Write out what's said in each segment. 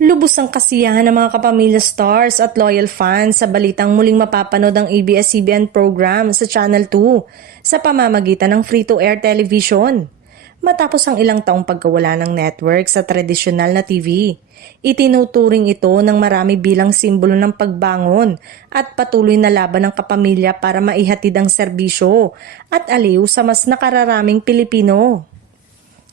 Lubos ang kasiyahan ng mga kapamilya stars at loyal fans sa balitang muling mapapanood ang ABS-CBN program sa Channel 2 sa pamamagitan ng free-to-air television. Matapos ang ilang taong pagkawala ng network sa tradisyonal na TV, itinuturing ito ng marami bilang simbolo ng pagbangon at patuloy na laban ng kapamilya para maihatid ang serbisyo at aliw sa mas nakararaming Pilipino.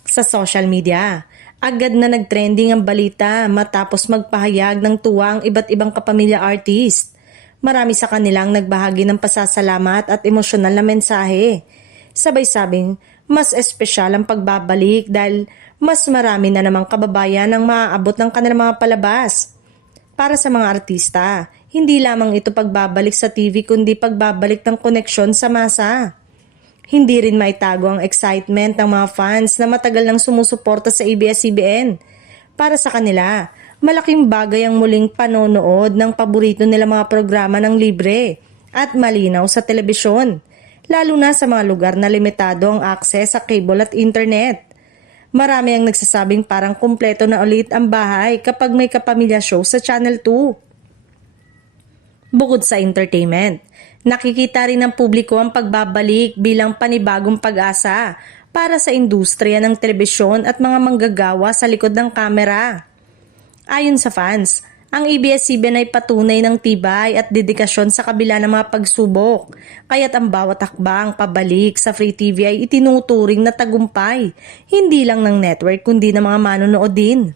Sa social media, agad na nagtrending ang balita matapos magpahayag ng tuwa ang iba't ibang kapamilya artist. Marami sa kanilang nagbahagi ng pasasalamat at emosyonal na mensahe. Sabay sabing, mas espesyal ang pagbabalik dahil mas marami na namang kababayan ang maaabot ng kanilang mga palabas. Para sa mga artista, hindi lamang ito pagbabalik sa TV kundi pagbabalik ng koneksyon sa masa. Hindi rin maitago ang excitement ng mga fans na matagal nang sumusuporta sa ABS-CBN. Para sa kanila, malaking bagay ang muling panonood ng paborito nila mga programa ng libre at malinaw sa telebisyon, lalo na sa mga lugar na limitado ang akses sa cable at internet. Marami ang nagsasabing parang kumpleto na ulit ang bahay kapag may kapamilya show sa Channel 2. Bukod sa entertainment, nakikita rin ng publiko ang pagbabalik bilang panibagong pag-asa para sa industriya ng telebisyon at mga manggagawa sa likod ng kamera. Ayon sa fans, ang ABS-CBN ay patunay ng tibay at dedikasyon sa kabila ng mga pagsubok, kaya't ang bawat hakbang pabalik sa Free TV ay itinuturing na tagumpay, hindi lang ng network kundi ng mga manonood din.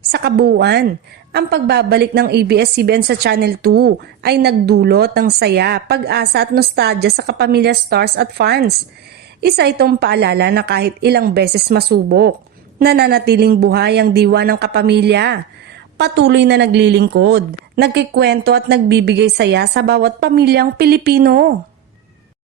Sa kabuuan, ang pagbabalik ng ABS-CBN sa Channel 2 ay nagdulot ng saya, pag-asa at nostalgia sa kapamilya stars at fans. Isa itong paalala na kahit ilang beses masubok, nananatiling buhay ang diwa ng kapamilya. Patuloy na naglilingkod, nagkikwento at nagbibigay saya sa bawat pamilyang Pilipino.